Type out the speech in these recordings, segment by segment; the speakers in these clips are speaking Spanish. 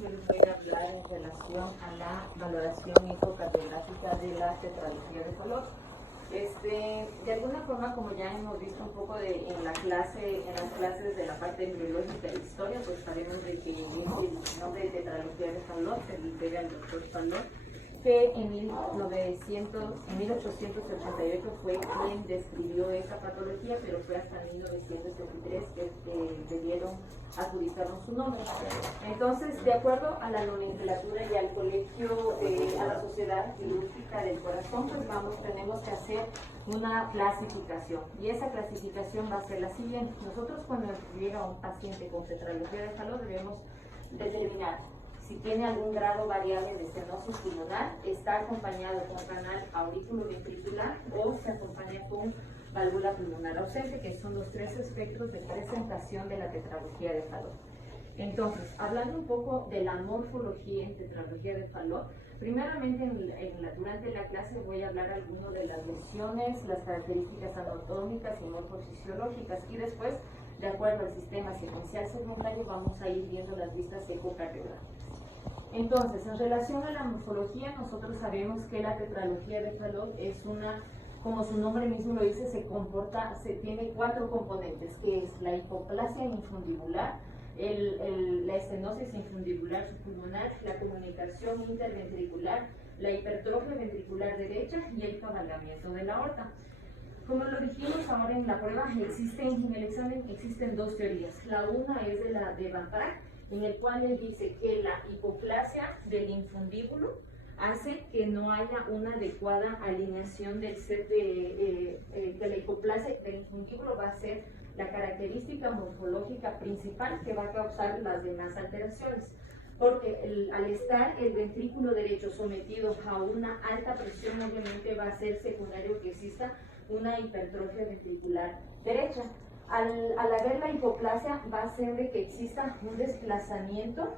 Yo les voy a hablar en relación a la valoración hipocardiográfica de la tetralogía de Fallot. De alguna forma, como ya hemos visto un poco en las clases de la parte embriológica e historia, pues sabemos de que el nombre de tetralogía de Fallot se refiere al doctor Fallot, que en 1888 fue quien describió esa patología, pero fue hasta 1973 que debieron adjudicarnos su nombre. Entonces, de acuerdo a la nomenclatura y al colegio, a la Sociedad Quirúrgica del Corazón, pues tenemos que hacer una clasificación, y esa clasificación va a ser la siguiente. Nosotros, cuando llega un paciente con tetralogía de Fallot, debemos determinar si tiene algún grado variable de estenosis pulmonar, está acompañado con canal aurículo-ventricular o se acompaña con válvula pulmonar ausente, que son los tres espectros de presentación de la tetralogía de Fallot. Entonces, hablando un poco de la morfología en tetralogía de Fallot, primeramente durante la clase voy a hablar algunas de las lesiones, las características anatómicas y morfofisiológicas, y después, de acuerdo al sistema secuencial secundario, vamos a ir viendo las vistas ecocardiográficas. Entonces, en relación a la morfología, nosotros sabemos que la tetralogía de Fallot es una, como su nombre mismo lo dice, tiene cuatro componentes, que es la hipoplasia infundibular, la estenosis infundibular subpulmonar, la comunicación interventricular, la hipertrofia ventricular derecha y el cabalgamiento de la aorta. Como lo dijimos ahora en la prueba, en el examen existen dos teorías. La una es de Van Praag, en el cual él dice que la hipoplasia del infundíbulo hace que no haya una adecuada alineación del set de la hipoplasia del infundíbulo, va a ser la característica morfológica principal que va a causar las demás alteraciones, porque al estar el ventrículo derecho sometido a una alta presión, obviamente va a ser secundario que exista una hipertrofia ventricular derecha. Al haber la hipoplasia, va a ser de que exista un desplazamiento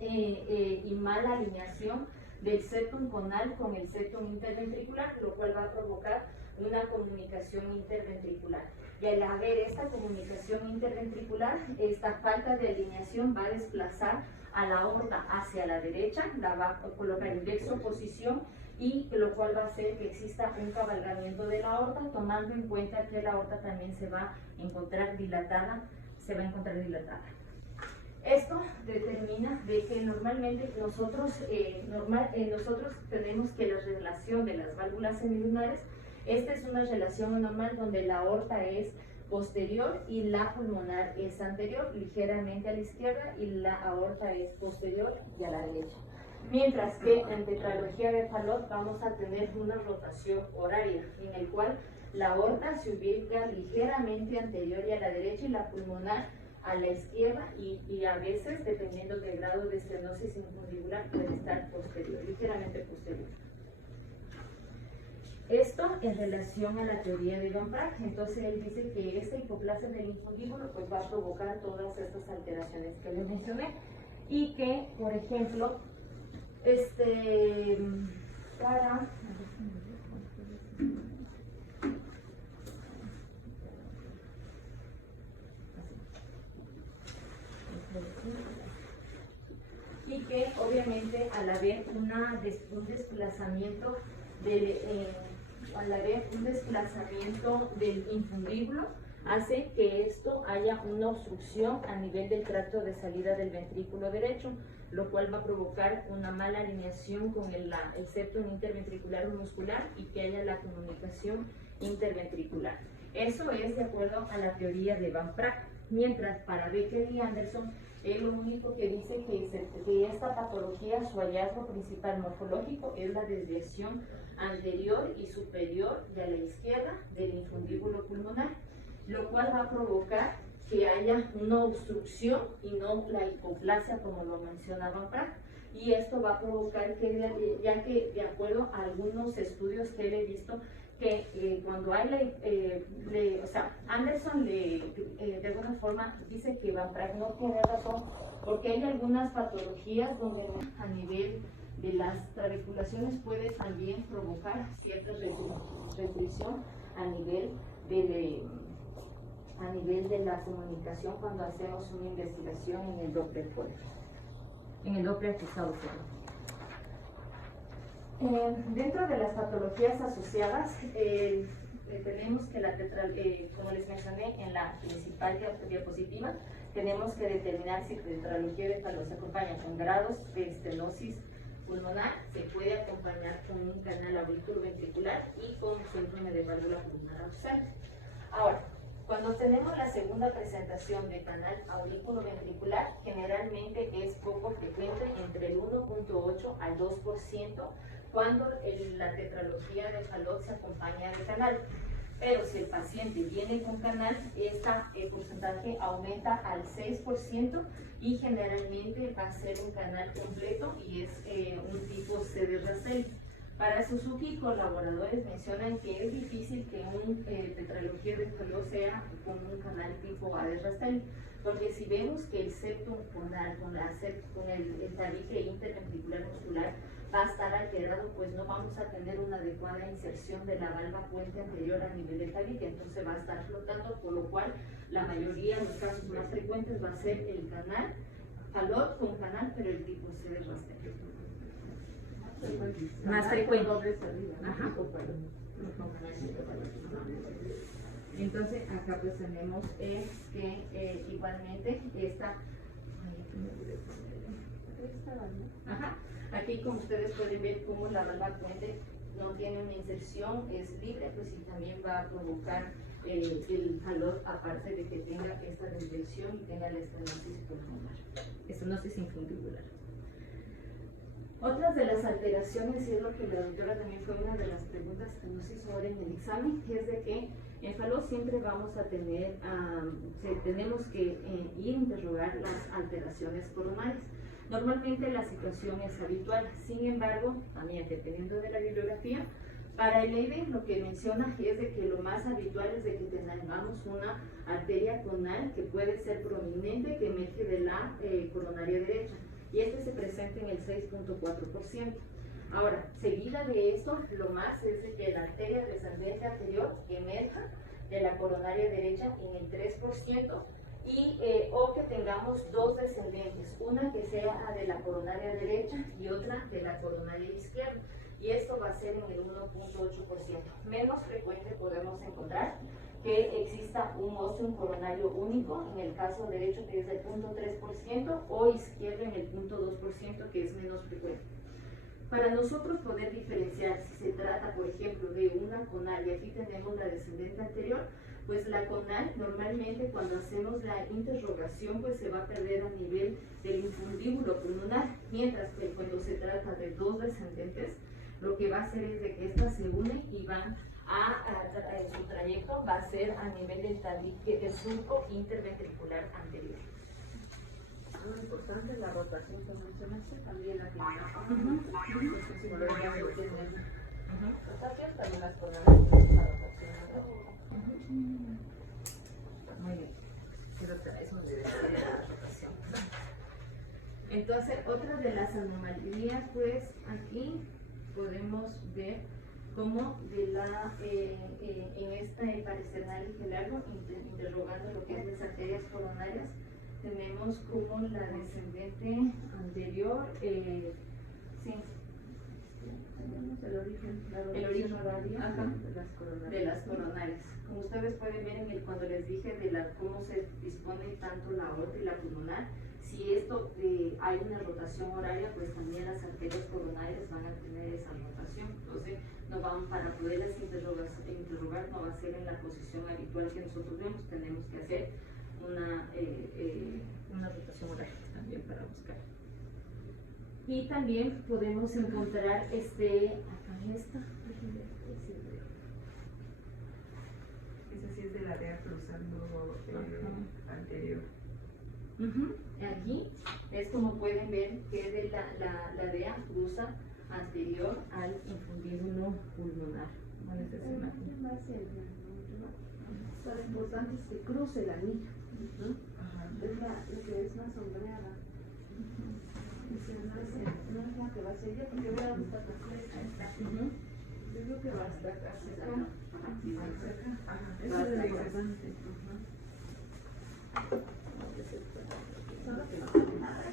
y mala alineación del septum conal con el septum interventricular, lo cual va a provocar una comunicación interventricular. Y al haber esta comunicación interventricular, esta falta de alineación va a desplazar a la aorta hacia la derecha, la va a colocar en dextroposición, y lo cual va a hacer que exista un cabalgamiento de la aorta, tomando en cuenta que la aorta también se va a encontrar dilatada. Esto determina de que normalmente nosotros tenemos que la relación de las válvulas semilunares, esta es una relación anormal donde la aorta es posterior y la pulmonar es anterior, ligeramente a la izquierda, y la aorta es posterior y a la derecha. Mientras que en tetralogía de Fallot vamos a tener una rotación horaria, en el cual la aorta se ubica ligeramente anterior y a la derecha, y la pulmonar a la izquierda, y a veces, dependiendo del grado de estenosis infundibular, puede estar posterior, ligeramente posterior. Esto en relación a la teoría de Van Praag. Entonces él dice que esta hipoplasia del infundíbulo pues va a provocar todas estas alteraciones que les mencioné, y que, por ejemplo, y que obviamente al haber un desplazamiento del infundíbulo, hace que esto haya una obstrucción a nivel del tracto de salida del ventrículo derecho, lo cual va a provocar una mala alineación con el septum interventricular muscular, y que haya la comunicación interventricular. Eso es de acuerdo a la teoría de Van Praag. Mientras para Becker y Anderson, él lo único que dice que esta patología, su hallazgo principal morfológico es la desviación anterior y superior y a la izquierda del infundíbulo pulmonar, lo cual va a provocar que haya una obstrucción y no la hipoplasia, como lo mencionaba Van Praag. Y esto va a provocar que, ya que de acuerdo a algunos estudios que he visto, que cuando hay Anderson de alguna forma dice que Van Praag no tiene razón, porque hay algunas patologías donde a nivel de las trabeculaciones puede también provocar cierta restricción a nivel de la comunicación cuando hacemos una investigación en el Doppler. en el Doppler cruzado, perdón. Dentro de las patologías asociadas, tenemos que como les mencioné en la principal diapositiva, tenemos que determinar si la tetralogía de Fallot se acompaña con grados de estenosis pulmonar, se puede acompañar con un canal auriculoventricular y con síndrome de válvula pulmonar ausente. Ahora, cuando tenemos la segunda presentación de canal auriculoventricular, generalmente es poco frecuente, entre el 1.8 al 2%, cuando la tetralogía de Fallot se acompaña de canal. Pero si el paciente viene con canal, este porcentaje aumenta al 6% y generalmente va a ser un canal completo y es un tipo C de Russell. Para Suzuki, colaboradores mencionan que es difícil que un tetralogía de Fallot sea con un canal tipo A de Russell, porque si vemos que el septum conal con el tabique interventricular muscular va a estar alterado, pues no vamos a tener una adecuada inserción de la valva puente anterior a nivel del tabique, entonces va a estar flotando, por lo cual la mayoría de los casos más frecuentes va a ser el canal Fallot con canal, pero el tipo C de Russell. Más frecuente. Ajá. Entonces acá pues tenemos que igualmente esta ajá. Aquí como ustedes pueden ver como la valva puente no tiene una inserción, es libre, pues y también va a provocar el Fallot, aparte de que tenga esta desviación y tenga la estenosis pulmonar, estenosis infundibular. Otras de las alteraciones, y es lo que la doctora también fue una de las preguntas que nos hizo ahora en el examen, es de que en Fallot siempre vamos a tener, tenemos que ir a interrogar las alteraciones coronarias. Normalmente la situación es habitual, sin embargo, también dependiendo de la bibliografía, para el EIVE lo que menciona es de que lo más habitual es de que tengamos una arteria coronal que puede ser prominente, que emerge de la coronaria derecha, y se presenta en el 6.4%. Ahora, seguida de esto, lo más es de que la arteria descendente anterior emerja de la coronaria derecha en el 3%, o que tengamos dos descendentes, una que sea de la coronaria derecha y otra de la coronaria izquierda, y esto va a ser en el 1.8%. Menos frecuente podemos encontrar que exista un ostium coronario único, en el caso derecho que es del 0.3%, o izquierdo en el 0.2%, que es menos frecuente. Para nosotros poder diferenciar si se trata, por ejemplo, de una conal, y aquí tenemos la descendente anterior, pues la conal normalmente cuando hacemos la interrogación pues se va a perder a nivel del infundíbulo pulmonar, mientras que cuando se trata de dos descendentes, lo que va a hacer es de que estas se unen y van en su trayecto va a ser a nivel del tabique del surco interventricular anterior. Muy importante la rotación que mencionaste, también la tiene. Rotación también las coronas tienen esa rotación. Muy bien, pero es donde debe ser la rotación. Entonces, otra de las anomalías, pues aquí podemos ver como en este paresternal y largo, interrogando lo que es las arterias coronarias, tenemos como la descendente anterior, el origen horario de las coronarias. Como ustedes pueden ver cuando les dije de cómo se dispone tanto la aorta y la pulmonar, si esto hay una rotación horaria, pues también las arterias coronarias van a tener esa rotación. Entonces, para poderlas interrogar, no va a ser en la posición habitual que nosotros vemos, tenemos que hacer una rotación horaria también para buscar. Y también podemos encontrar acá esta. Esa sí es de la DEA cruzando anterior. Aquí es como pueden ver que de la DEA cruza anterior al infundíbulo pulmonar. Lo importante es que cruce la anillo. Es lo que es más sombreada. No es la que va a seguir, porque voy a buscar la flecha. Yo creo que va hasta acá. Eso es lo importante. Solo que no sale nada.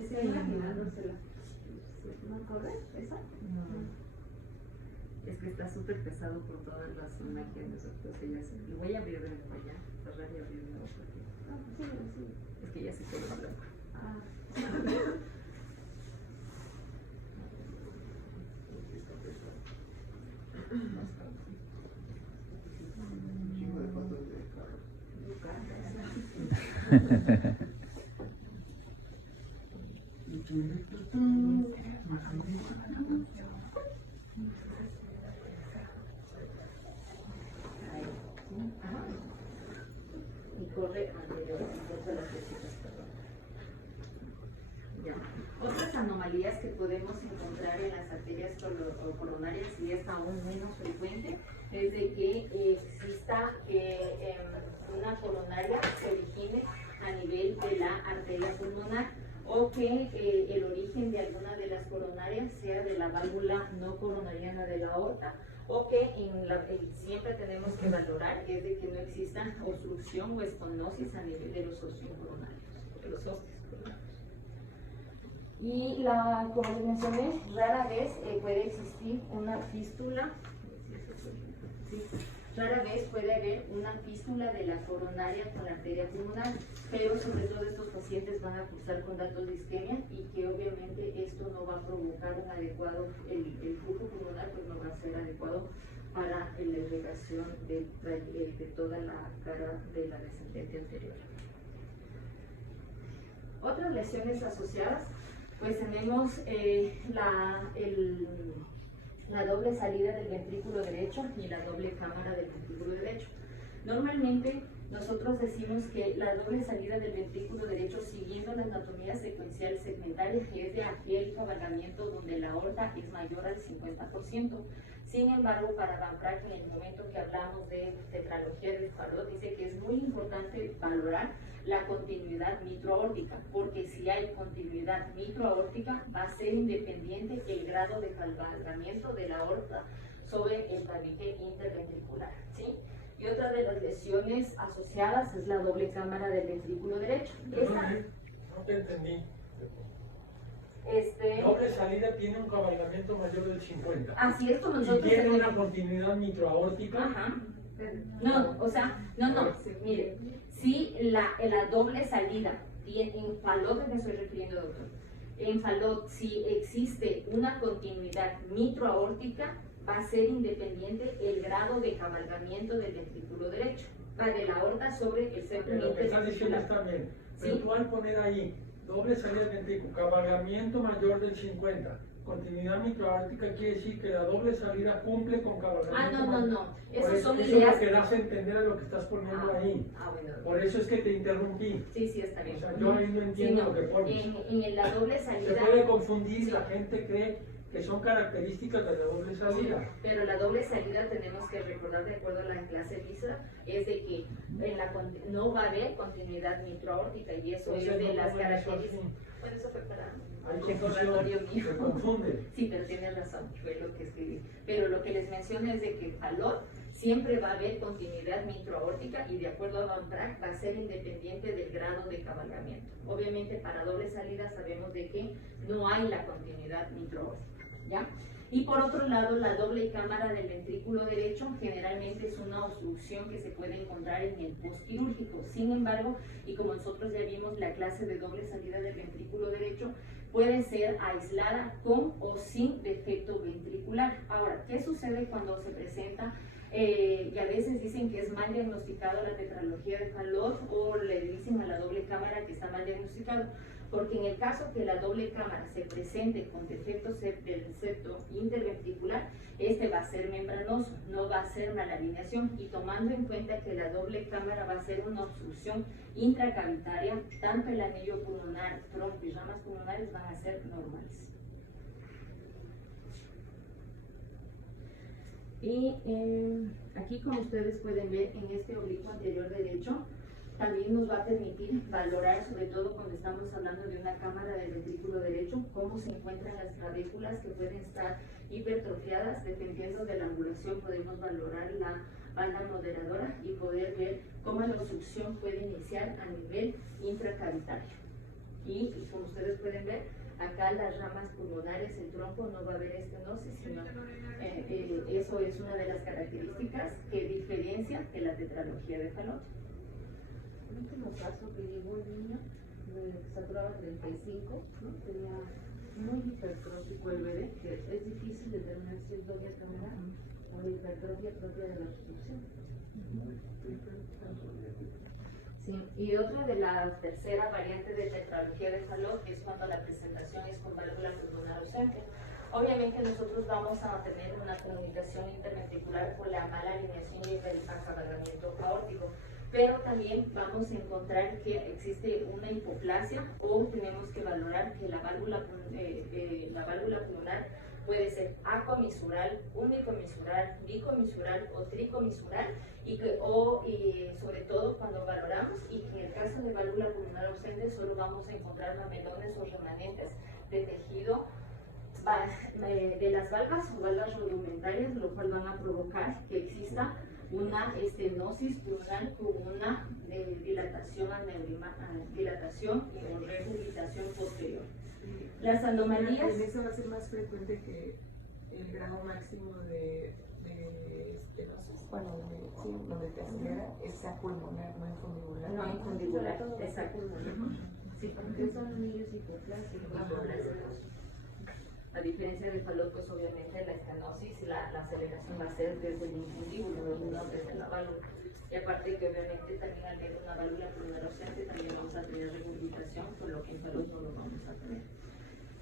Estoy imaginándosela. ¿No corre esa? No. Es que está súper pesado por todas las imágenes. Entonces ya se... Y voy a abrir de nuevo ya. Cerrar y abrir de nuevo. Sí, sí. Es que ya se quedó blanco. Ah. Chingo de patas de carro. Ahí. Ajá. Y corre anterior, corta las flechitas, perdón. Ya. Otras anomalías que podemos encontrar en las arterias coronarias, y es aún menos frecuente, es de que exista una coronaria se origine a nivel de la arteria pulmonar, o que el origen de alguna de las coronarias sea de la válvula no coronariana de la aorta, o que siempre tenemos que valorar es de que no exista obstrucción o estenosis a nivel de los óseos coronarios, de los óseos coronarios. Y como les mencioné, rara vez puede existir una fístula. Sí, rara vez puede haber una fístula de la coronaria con la arteria pulmonar, pero sobre todo estos pacientes van a cursar con datos de isquemia y que obviamente esto no va a provocar un adecuado, el flujo pulmonar pues no va a ser adecuado para la irrigación de toda la cara de la descendente anterior. Otras lesiones asociadas, pues tenemos la doble salida del ventrículo derecho y la doble cámara del ventrículo derecho. Normalmente nosotros decimos que la doble salida del ventrículo derecho, siguiendo la anatomía secuencial segmentaria, es de aquel cabalgamiento donde la aorta es mayor al 50%. Sin embargo, para Van Praag, en el momento que hablamos de tetralogía de Fallot, dice que es muy importante valorar la continuidad mitroaórtica, porque si hay continuidad mitroaórtica, va a ser independiente el grado de cabalgamiento de la aorta sobre el tabique interventricular, ¿sí? Y otra de las lesiones asociadas es la doble cámara del ventrículo derecho. No te entendí. Doble salida tiene un cabalgamiento mayor del 50. Así es como nosotros Y tiene tenemos una continuidad mitroaórtica. Ajá. No, o sea, no, mire, si la doble salida, en Fallot me estoy refiriendo, doctor, en Fallot, si existe una continuidad mitroaórtica, va a ser independiente el grado de cabalgamiento del ventrículo derecho, de la aorta sobre el centro Lo que estás diciendo interventricular. está bien. Pero ¿Sí? tú al poner ahí doble salida del ventrículo, cabalgamiento mayor del 50, continuidad mitroaórtica, quiere decir que la doble salida cumple con cabalgamiento mayor. No. Esos son eso es ideas. lo que das a entender a lo que estás poniendo ahí. Bueno. Por eso es que te interrumpí. Sí, está bien. O sea, yo ahí no entiendo lo que pones. En la doble Se salida. puede confundir y la gente cree que son características de la doble salida. Pero la doble salida tenemos que recordar, de acuerdo a la clase LISA, es de que no va a haber continuidad mitroaórtica, y eso es de las características. Bueno, eso fue para Hay el recordatorio mío. se confunde. Sí, pero tienes razón, fue lo que escribí. Pero lo que les menciono es de que en Fallot siempre va a haber continuidad mitroaórtica, y de acuerdo a Van Praag va a ser independiente del grado de cabalgamiento. Obviamente para doble salida sabemos de que no hay la continuidad mitroaórtica, ¿ya? Y por otro lado, la doble cámara del ventrículo derecho generalmente es una obstrucción que se puede encontrar en el postquirúrgico. Sin embargo, y como nosotros ya vimos la clase de doble salida del ventrículo derecho, puede ser aislada con o sin defecto ventricular. Ahora, ¿qué sucede cuando se presenta? Y a veces dicen que es mal diagnosticado la tetralogía de Fallot, o le dicen a la doble cámara que está mal diagnosticado, porque en el caso que la doble cámara se presente con defectos del septo interventricular, este va a ser membranoso, no va a ser malalineación, y tomando en cuenta que la doble cámara va a ser una obstrucción intracavitaria, tanto el anillo pulmonar, tronco y ramas pulmonares van a ser normales. Y aquí, como ustedes pueden ver, en este oblicuo anterior derecho, también nos va a permitir valorar, sobre todo cuando estamos hablando de una cámara del ventrículo derecho, cómo se encuentran las clavículas que pueden estar hipertrofiadas. Dependiendo de la angulación podemos valorar la banda moderadora y poder ver cómo la obstrucción puede iniciar a nivel intracavitario. Y como ustedes pueden ver, acá las ramas pulmonares, el tronco, no va a haber estenosis, sino eso es una de las características que diferencia de la tetralogía de Fallot. El último caso que llegó el niño, saturaba 35, ¿no? Tenía muy hipertrófico el bebé, que es difícil determinar si es doble cameral o la hipertrofia propia de la obstrucción. Sí, y otra de las tercera variante de tetralogía de Fallot es cuando la presentación es con válvula pulmonar ausente. Obviamente nosotros vamos a tener una comunicación interventricular por la mala alineación y el acabalamiento aórtico, pero también vamos a encontrar que existe una hipoplasia o tenemos que valorar que la válvula pulmonar puede ser acomisural, unicomisural, bicomisural o tricomisural y sobre todo cuando valoramos y que en el caso de válvula pulmonar ausente solo vamos a encontrar mamelones o remanentes de tejido de las valvas o valvas rudimentarias, lo cual van a provocar que exista una estenosis pulmonar con una dilatación y regurgitación posterior. Las anomalías. Eso va a ser más frecuente que el grado máximo de estenosis. Bueno, donde te acelera es pulmonar, no infundibular. No infundibular, exacto. Sí, porque son niños hipoplásicos. A diferencia del Fallot, pues obviamente la estenosis y la aceleración va a ser desde el infundíbulo, no desde la válvula. Y aparte que obviamente también al ver una válvula pulmonar ausente también vamos a tener regurgitación, por lo que en Fallot no lo vamos a tener.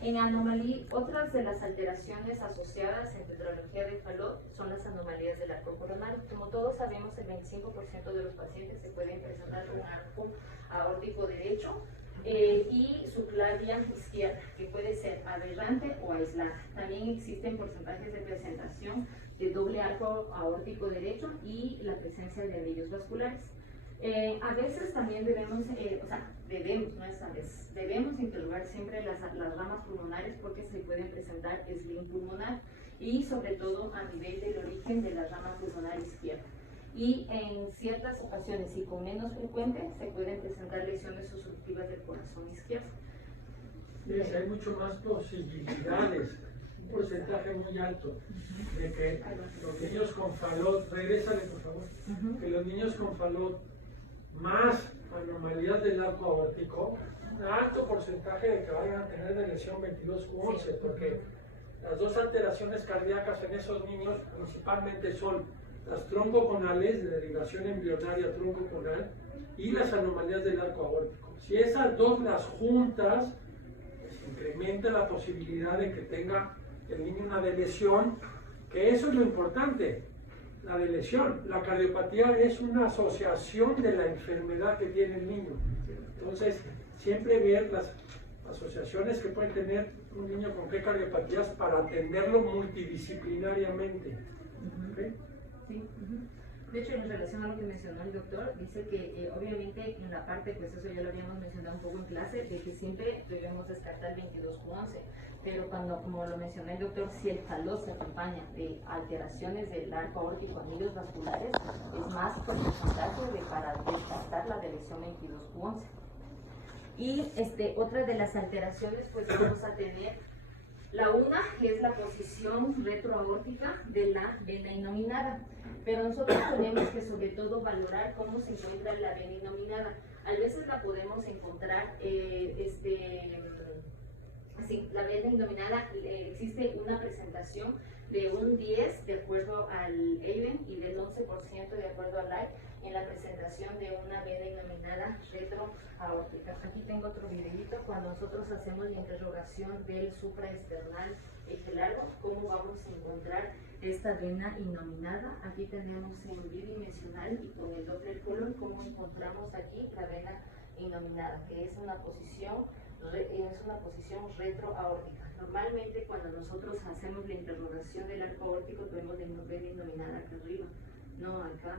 En anomalía, otras de las alteraciones asociadas en tetralogía de Fallot son las anomalías del arco coronario. Como todos sabemos, el 25% de los pacientes se pueden presentar con arco aórtico derecho y subclavia izquierda, que puede ser aberrante o aislada. También existen porcentajes de presentación de doble arco aórtico derecho y la presencia de anillos vasculares. A veces también debemos interrogar siempre las ramas pulmonares porque se pueden presentar sling pulmonar y sobre todo a nivel del origen de la rama pulmonar izquierda. Y en ciertas ocasiones y con menos frecuente se pueden presentar lesiones obstructivas del corazón izquierdo. Hay mucho más posibilidades, un porcentaje muy alto de que los niños con Fallot, regrésale por favor, que los niños con Fallot más anomalías del arco aórtico, un alto porcentaje de que vayan a tener de lesión 22Q11, porque las dos alteraciones cardíacas en esos niños principalmente son las troncoconales, de derivación embrionaria troncoconal, y las anomalías del arco aórtico. Si esas dos las juntas, pues incrementa la posibilidad de que tenga el niño una lesión, que eso es lo importante. La de lesión, la cardiopatía es una asociación de la enfermedad que tiene el niño. Entonces, siempre ver las asociaciones que puede tener un niño con qué cardiopatías para atenderlo multidisciplinariamente. ¿Okay? Sí. De hecho, en relación a lo que mencionó el doctor, dice que obviamente en la parte, pues eso ya lo habíamos mencionado un poco en clase, de que siempre debemos descartar 22Q11, pero cuando, como lo mencionó el doctor, si el Fallot se acompaña de alteraciones del arco aórtico, anillos vasculares, es más porcentaje para descartar la de lesión 22Q11. Y otra de las alteraciones, pues vamos a tener la una es la posición retroaórtica de la vena innominada, pero nosotros tenemos que sobre todo valorar cómo se encuentra la vena innominada. A veces la podemos encontrar, la vena innominada, existe una presentación de un 10 de acuerdo al EIDEN y del 11% de acuerdo al LAI en la presentación de una vena innominada retroaórtica. Aquí tengo otro videito cuando nosotros hacemos la interrogación del supraesternal eje largo, cómo vamos a encontrar esta vena innominada. Aquí tenemos en bidimensional y con el Doppler color cómo encontramos aquí la vena innominada, que es una posición retroaórtica. Normalmente cuando nosotros hacemos la interrogación del arco aórtico vemos la vena innominada acá arriba, no acá.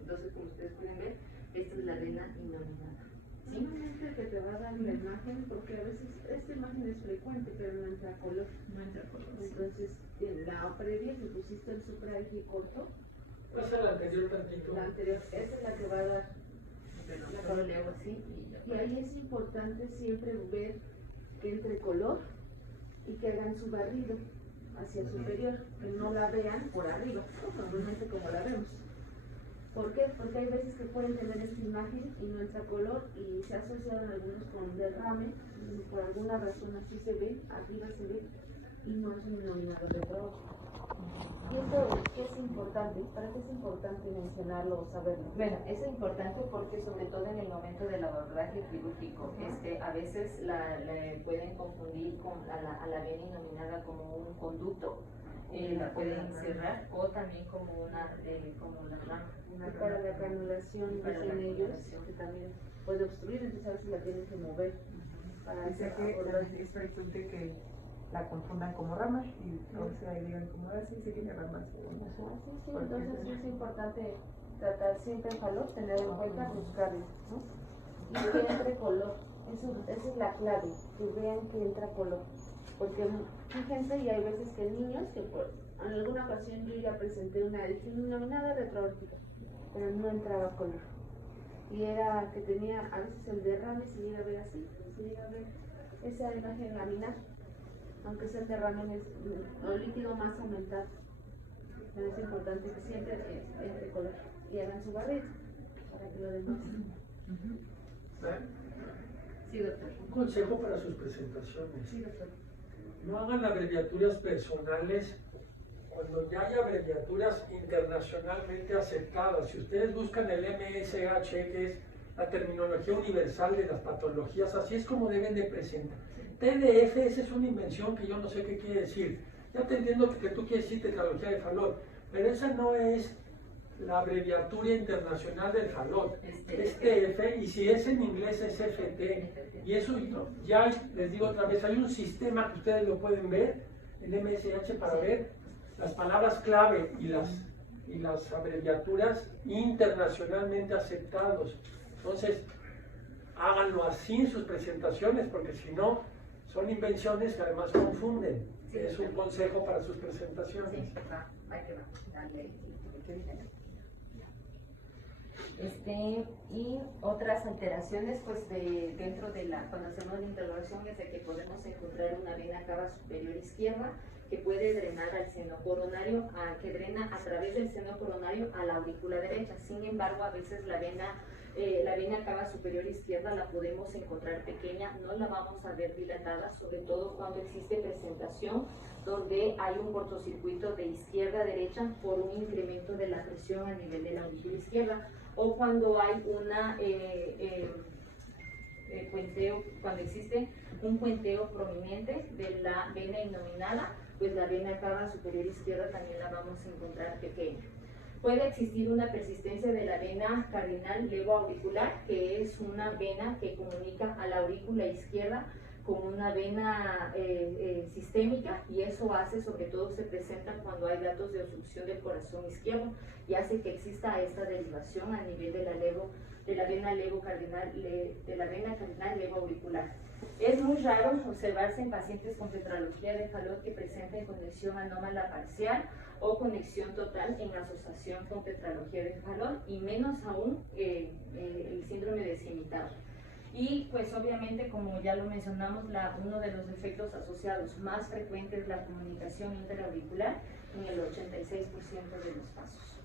Entonces, como ustedes pueden ver, esta es la vena innominada. ¿Sí? Normalmente que te va a dar la imagen, porque a veces esta imagen es frecuente, pero no entra a color. No entra color. Entonces, en la previa que pusiste el supraeje corto, Pasa la anterior tantito. la anterior, esa es la que va a dar la color le hago así. Y ahí es importante siempre ver que entre color y que hagan su barrido hacia superior, que no la vean por arriba, ¿no? Normalmente como la vemos. ¿Por qué? Porque hay veces que pueden tener esta imagen y no entra color y se asocian algunos con derrame, y por alguna razón así se ve, arriba se ve y no es un denominador de trabajo. ¿Y esto qué es importante? ¿Para qué es importante mencionarlo o saberlo? Bueno, es importante porque sobre todo en el momento del abordaje quirúrgico, a veces la pueden confundir con a la vena innominada como un conducto, la pueden cerrar o también como una rama. Y para la granulación dicen ellos que también puede obstruir, entonces a veces la tienen que mover para Dice hacer que abordaje. es frecuente que la confundan como rama y entonces ahí digan como así se tiene ramas o no sé. Sí, entonces sí es importante tratar siempre el color, tener en cuenta, buscarlo, ¿no? Y que entre color, esa es la clave, que vean que entra color. Porque fíjense, y hay veces que niños, que en alguna ocasión yo ya presenté una denominada retroórtica, pero no entraba color. Y era que tenía a veces el derrame, se llega a ver así, se llega a ver esa imagen laminar, aunque sea el derrame o líquido más aumentado. Pero es importante que siempre entre color y hagan su barrido para que lo demuestren. Sí, doctor. Un consejo para sus presentaciones. Sí, doctor. No hagan abreviaturas personales cuando ya hay abreviaturas internacionalmente aceptadas. Si ustedes buscan el MSH, que es la terminología universal de las patologías, así es como deben de presentar. TDF, esa es una invención que yo no sé qué quiere decir. Ya te entiendo que tú quieres decir tetralogía de Fallot, pero esa no es la abreviatura internacional del Fallot. Es TF, y si es en inglés es FT. Y eso ya les digo otra vez, hay un sistema que ustedes lo pueden ver, el MSH, para ver las palabras clave y las abreviaturas internacionalmente aceptados. Entonces, háganlo así en sus presentaciones, porque si no, son invenciones que además confunden. Sí, es un consejo para sus presentaciones. Sí, ahí te va, dale. Y otras alteraciones, pues dentro de cuando hacemos la interrogación, es de que podemos encontrar una vena cava superior izquierda que puede drenar al seno coronario, que drena a través del seno coronario a la aurícula derecha. Sin embargo, a veces la vena cava superior izquierda la podemos encontrar pequeña, no la vamos a ver dilatada, sobre todo cuando existe presentación donde hay un cortocircuito de izquierda a derecha por un incremento de la presión a nivel de la aurícula izquierda, o cuando hay puenteo, cuando existe un puenteo prominente de la vena innominada, pues la vena cava superior izquierda también la vamos a encontrar pequeña. Puede existir una persistencia de la vena cardinal levoauricular, que es una vena que comunica a la aurícula izquierda con una vena sistémica, y eso hace, sobre todo se presenta cuando hay datos de obstrucción del corazón izquierdo, y hace que exista esta derivación a nivel de la vena cardinal levoauricular. Es muy raro observarse en pacientes con tetralogía de Fallot que presenten conexión anómala parcial o conexión total en asociación con tetralogía de Fallot, y menos aún el síndrome de Scimitar. Y pues obviamente, como ya lo mencionamos, uno de los efectos asociados más frecuentes es la comunicación interauricular en el 86% de los casos.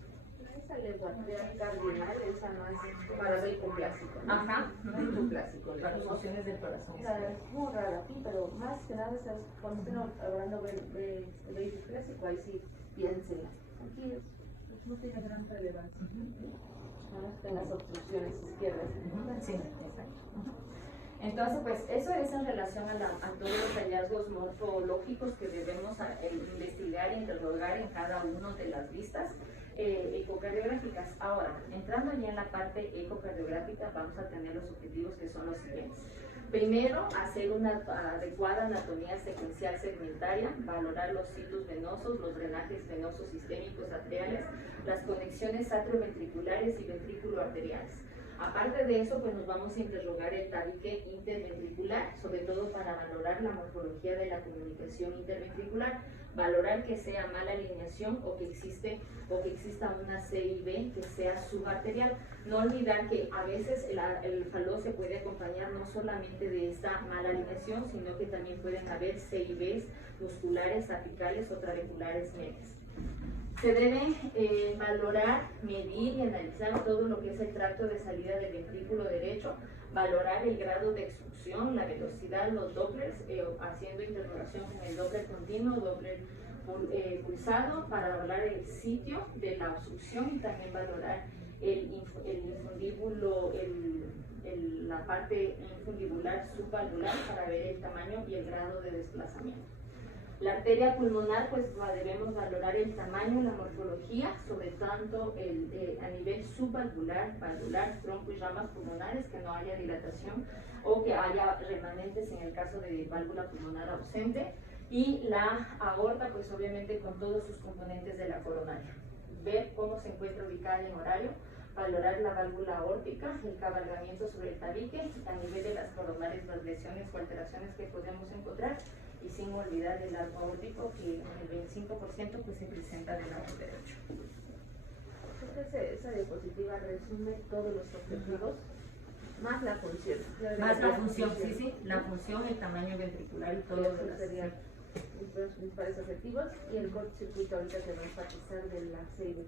Esa levoarterial cardinal, esa no es para vehículo clásico, ¿no? Ajá. Vehículo clásico. Las funciones del corazón. O sea, es muy rara aquí, pero más que nada, cuando estén hablando de vehículo clásico, ahí sí piénsenla. Aquí no tiene gran relevancia. En las obstrucciones izquierdas. Sí, exacto. Entonces, pues eso es en relación a todos los hallazgos morfológicos que debemos investigar e interrogar en cada una de las vistas ecocardiográficas. Ahora, entrando ya en la parte ecocardiográfica, vamos a tener los objetivos que son los siguientes. Primero, hacer una adecuada anatomía secuencial segmentaria, valorar los situs venosos, los drenajes venosos sistémicos atriales, las conexiones atrioventriculares y ventrículo-arteriales. Aparte de eso, pues nos vamos a interrogar el tabique interventricular, sobre todo para valorar la morfología de la comunicación interventricular, valorar que sea mala alineación o que exista una CIB que sea subarterial. No olvidar que a veces el falot se puede acompañar no solamente de esta mala alineación, sino que también pueden haber CIBs musculares, apicales o trabeculares medias. Se debe valorar, medir y analizar todo lo que es el tracto de salida del ventrículo derecho, valorar el grado de obstrucción, la velocidad, los dopplers, haciendo interrogación con el doppler continuo, doppler pulsado, para valorar el sitio de la obstrucción y también valorar el infundíbulo, la parte infundibular subvalvular para ver el tamaño y el grado de desplazamiento. La arteria pulmonar, pues debemos valorar el tamaño, la morfología, sobre tanto a nivel subvalvular, valvular, tronco y ramas pulmonares, que no haya dilatación o que haya remanentes en el caso de válvula pulmonar ausente. Y la aorta, pues obviamente con todos sus componentes de la coronaria. Ver cómo se encuentra ubicada en horario, valorar la válvula aórtica, el cabalgamiento sobre el tabique, a nivel de las coronarias, las lesiones o alteraciones que podemos encontrar, y sin olvidar el arco aórtico, que en el 25% pues se presenta del lado derecho. Esa diapositiva resume todos los objetivos, más la función. Más la función, sí, la función, el tamaño ventricular y todo lo que serían los principales objetivos, y el cortocircuito ahorita que nos va a pasar de la CIB.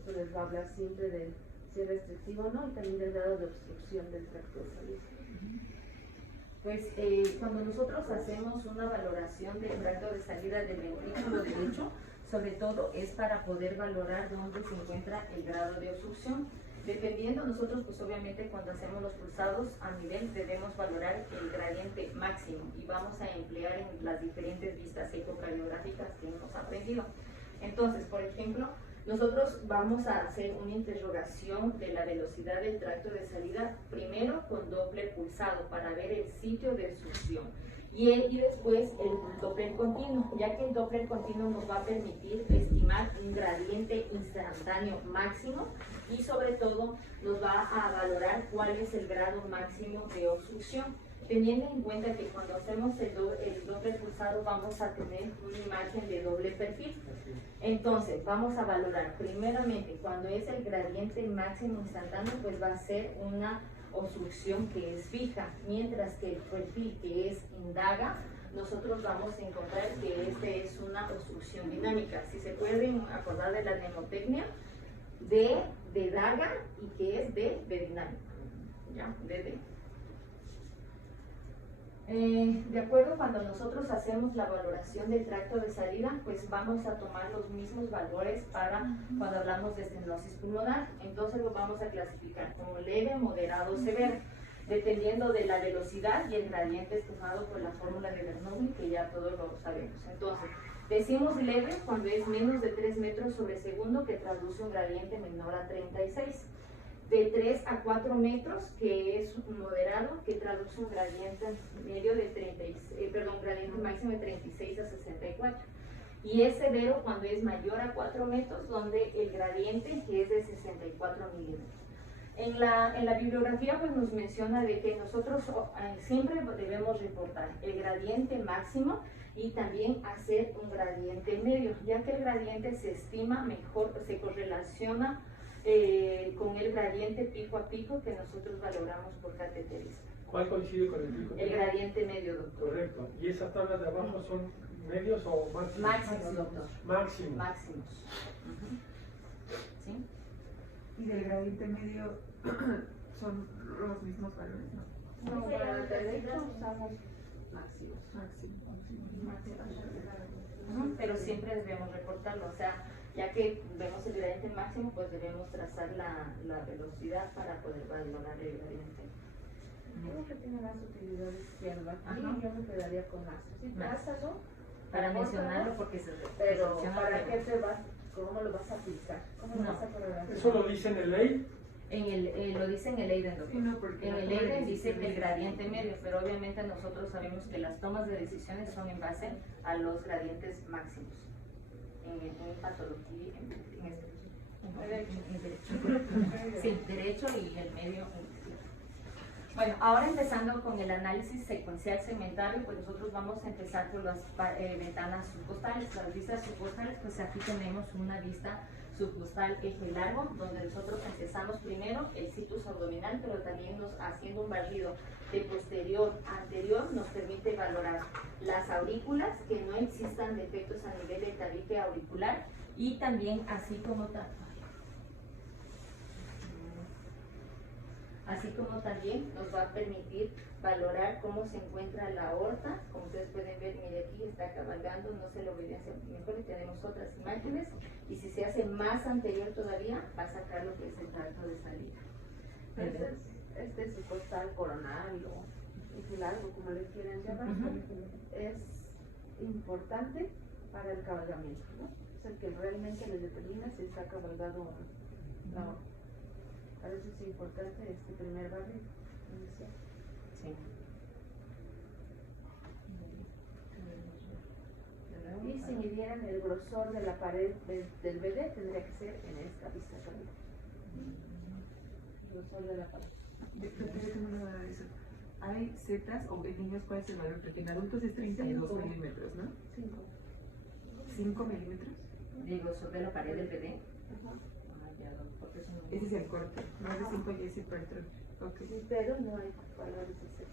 Eso les va a hablar siempre de si es restrictivo o no, y también del grado de obstrucción del tracto de salida. Pues cuando nosotros hacemos una valoración del tracto de salida del ventrículo derecho, sobre todo es para poder valorar dónde se encuentra el grado de obstrucción. Dependiendo, nosotros pues obviamente cuando hacemos los pulsados a nivel debemos valorar el gradiente máximo y vamos a emplear en las diferentes vistas ecocardiográficas que hemos aprendido. Entonces, por ejemplo, nosotros vamos a hacer una interrogación de la velocidad del tracto de salida, primero con doppler pulsado para ver el sitio de obstrucción y después el doppler continuo, ya que el doppler continuo nos va a permitir estimar un gradiente instantáneo máximo y sobre todo nos va a valorar cuál es el grado máximo de obstrucción, teniendo en cuenta que cuando hacemos el doppler pulsado vamos a tener una imagen de doble perfil. Entonces vamos a valorar primeramente cuando es el gradiente máximo instantáneo, pues va a ser una obstrucción que es fija, mientras que el perfil que es indaga, nosotros vamos a encontrar que este es una obstrucción dinámica. Si se pueden acordar de la mnemotecnia, D de daga y que es D de dinámico, ¿ya? D. De acuerdo, cuando nosotros hacemos la valoración del tracto de salida, pues vamos a tomar los mismos valores para cuando hablamos de estenosis pulmonar. Entonces los vamos a clasificar como leve, moderado, severo, dependiendo de la velocidad y el gradiente estimado por la fórmula de Bernoulli, que ya todos lo sabemos. Entonces, decimos leve cuando es menos de 3 metros sobre segundo, que traduce un gradiente menor a 36. De 3 a 4 metros, que es moderado, que traduce un gradiente medio de gradiente máximo de 36 a 64. Y es severo cuando es mayor a 4 metros, donde el gradiente que es de 64 milímetros. En la bibliografía pues nos menciona de que nosotros siempre debemos reportar el gradiente máximo y también hacer un gradiente medio, ya que el gradiente se estima mejor, se correlaciona con el gradiente pico a pico que nosotros valoramos por cateterismo. ¿Cuál coincide con el pico? El gradiente medio, doctor. Correcto. ¿Y esas tablas de abajo son medios o máximos? Máximos, doctor. Máximos. Máximos. ¿Sí? Y del gradiente medio son los mismos valores, ¿no? No, para el derecho usamos máximos. Pero siempre debemos reportarlo, o sea, ya que vemos el gradiente máximo, pues debemos trazar la velocidad para poder valorar el gradiente. Creo que tiene más utilidades que el Ajá. aquí, yo me quedaría con más. Sí, trázalo, Para repórtalo, mencionarlo porque se pero menciona ¿para luego. qué te vas? ¿Cómo lo vas a aplicar? ¿Cómo lo No. vas a correlacionar? ¿Eso lo dice en el ley? Lo dice en el EIDEN, doctor. Sí, no, porque En la el toma de EIDEN dice que el decisiones- gradiente medio, pero obviamente nosotros sabemos que las tomas de decisiones son en base a los gradientes máximos en patología, en este. Derecho. Sí, derecho y el medio izquierdo. Bueno, ahora empezando con el análisis secuencial segmentario, pues nosotros vamos a empezar por las ventanas subcostales. Las vistas subcostales, pues aquí tenemos una vista subcostal eje largo, donde nosotros empezamos primero el situs abdominal, pero también haciendo un barrido de posterior a anterior nos permite valorar las aurículas, que no existan defectos a nivel del tabique auricular, y también así como también nos va a permitir valorar cómo se encuentra la aorta. Como ustedes pueden ver, mire, aquí está cabalgando, no se lo evidencia mejor, y tenemos otras imágenes, y si se hace más anterior todavía va a sacar lo que es el tracto de salida. Este subcostal coronal o eje largo, como le quieran llamar, es importante para el cabalgamiento, ¿no? Es el que realmente le determina si está cabalgado o no. No. Para eso es importante este primer barrio inicial. Sí. Y si midieran el grosor de la pared del BD, tendría que ser en esta vista también. El grosor de la pared. Yo tengo una duda de eso. Hay zetas o en niños, ¿cuál es el valor? Porque en adultos es 32 Cinco. milímetros, ¿no? 5. 5 milímetros. Digo, sobre la pared del bebé. Ajá. Porque es un... Ese es el corte. Más de 5 y es hipertrofia. Ok. Sí, pero no hay valores exactos.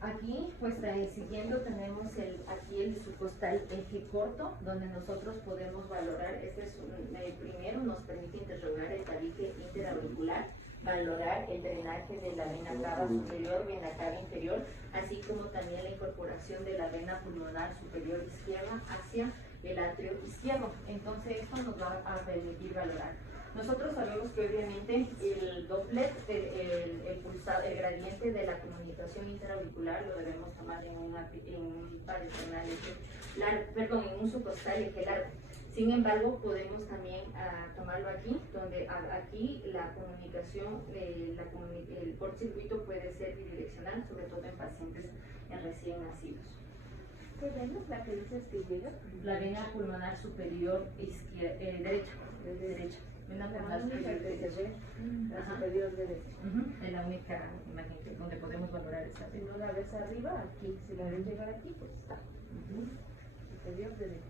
Aquí, pues siguiendo, tenemos aquí el subcostal eje corto, donde nosotros podemos valorar, el primero nos permite interrogar el tabique interauricular, valorar el drenaje de la vena cava superior, vena cava inferior, así como también la incorporación de la vena pulmonar superior izquierda hacia el atrio izquierdo. Entonces esto nos va a permitir valorar. Nosotros sabemos que obviamente el Doppler, el gradiente de la comunicación interauricular lo debemos tomar en un paresternal en un subcostal eje largo. Sin embargo, podemos también tomarlo aquí, donde aquí la comunicación, el cortocircuito puede ser bidireccional, sobre todo en pacientes recién nacidos. ¿Qué vena es la que dices que llega? La vena pulmonar superior derecha. Vena pulmonar superior derecha. La superior derecha. Es la única imagen donde podemos valorar esa Si vena. no la ves arriba, aquí. Si la ves llegar aquí, pues está. Superior derecha.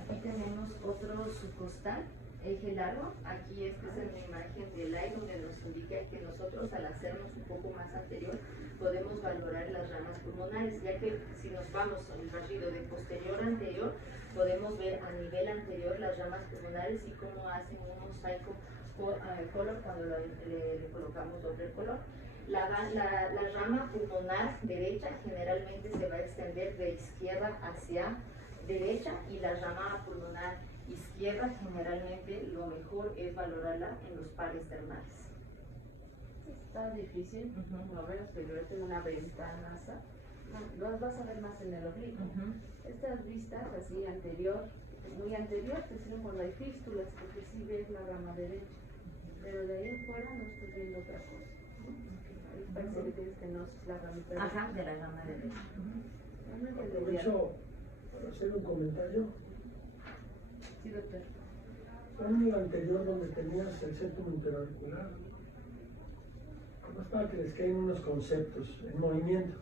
Aquí tenemos otro subcostal, eje largo. Aquí esta es una imagen del aire donde nos indica que nosotros, al hacernos un poco más anterior, podemos valorar las ramas pulmonares, ya que si nos vamos al barrido de posterior a anterior, podemos ver a nivel anterior las ramas pulmonares y cómo hacen un mosaico color cuando le colocamos doble color. La rama pulmonar derecha generalmente se va a extender de izquierda hacia derecha, y la rama pulmonar izquierda generalmente lo mejor es valorarla en los pares termales. Está difícil, a ver, pero yo tengo una ventana, las vas a ver más en el oblicuo. Estas vistas así anterior, muy anterior, te sirven cuando hay fístulas, porque sí ves la rama derecha, pero de ahí en fuera no estoy viendo otra cosa. Ahí parece que tienes que no es la rama derecha. Ajá, de la rama derecha. Aprovecho para hacer un comentario. Sí, doctor. En el anterior, donde tenías el septum interauricular, más para que les queden unos conceptos en movimiento.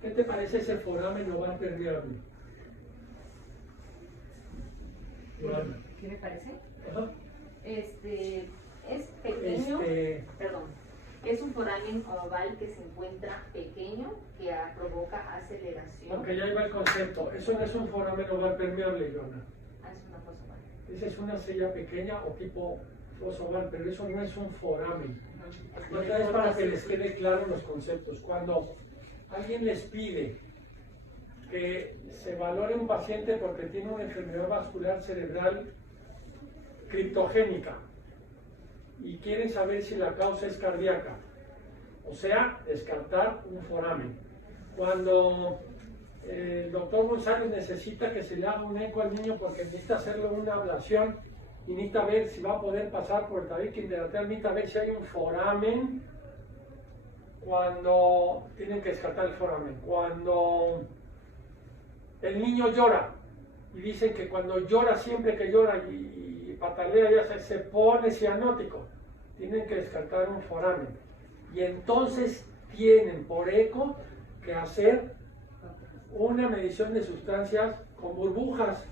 ¿Qué te parece ese foramen oval permeable? ¿Qué me parece? Ajá. Es pequeño, perdón, es un foramen oval que se encuentra pequeño, que provoca aceleración. Porque ya iba el concepto. Eso no es un foramen oval permeable, Joana. Es una cosa mala. Esa es una sella pequeña o tipo fosa oval, pero eso no es un foramen. Otra vez para que les quede claro los conceptos. Cuando alguien les pide que se valore un paciente porque tiene una enfermedad vascular cerebral criptogénica y quieren saber si la causa es cardíaca, o sea, descartar un foramen. Cuando el doctor González necesita que se le haga un eco al niño porque necesita hacerle una ablación y necesita ver si va a poder pasar por el tabique interatrial, necesita ver si hay un foramen cuando tienen que descartar el foramen, cuando el niño llora y dicen que cuando llora, siempre que llora y patalea ya se pone cianótico, tienen que descartar un foramen y entonces tienen por eco que hacer una medición de sustancias con burbujas,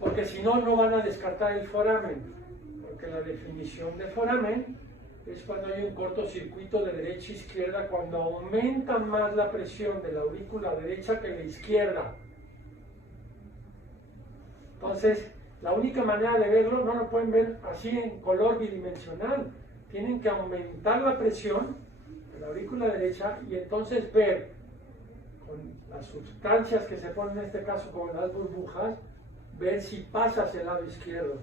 porque si no, no van a descartar el foramen, porque la definición de foramen es cuando hay un cortocircuito de derecha a izquierda, cuando aumenta más la presión de la aurícula derecha que la izquierda. Entonces, la única manera de verlo, no lo pueden ver así en color bidimensional, tienen que aumentar la presión de la aurícula derecha y entonces ver con las sustancias que se ponen en este caso como las burbujas, ver si pasa hacia el lado izquierdo.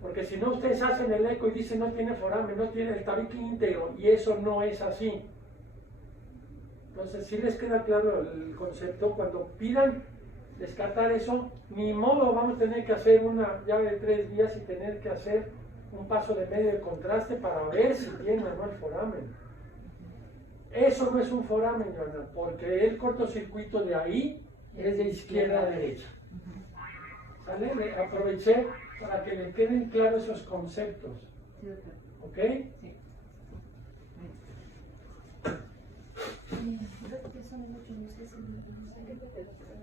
Porque si no, ustedes hacen el eco y dicen no tiene foramen, no tiene el tabique íntegro, y eso no es así. Entonces, si les queda claro el concepto, cuando pidan descartar eso, ni modo, vamos a tener que hacer una llave de 3 vías y tener que hacer un paso de medio de contraste para ver si tiene o no el foramen. Eso no es un foramen, Joana, porque el cortocircuito de ahí es de izquierda a derecha. ¿Sale? Aproveché para que le queden claros esos conceptos. ¿Ok? Sí.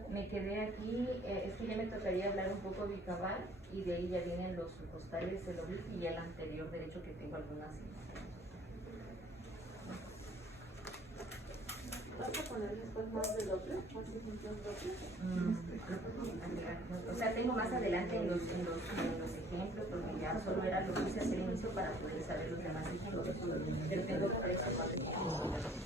Me quedé aquí, es que ya me tocaría hablar un poco de Icabar y de ahí ya vienen los subcostales, el oblique y el anterior derecho que tengo algunas. ¿Vas a poner después más de doble? ¿Más ejemplos dobles? O sea, tengo más adelante en los ejemplos, porque ya solo era lo que hice hacer inicio para poder saber los demás ejemplos. Pero tengo 3 o 4 ejemplos.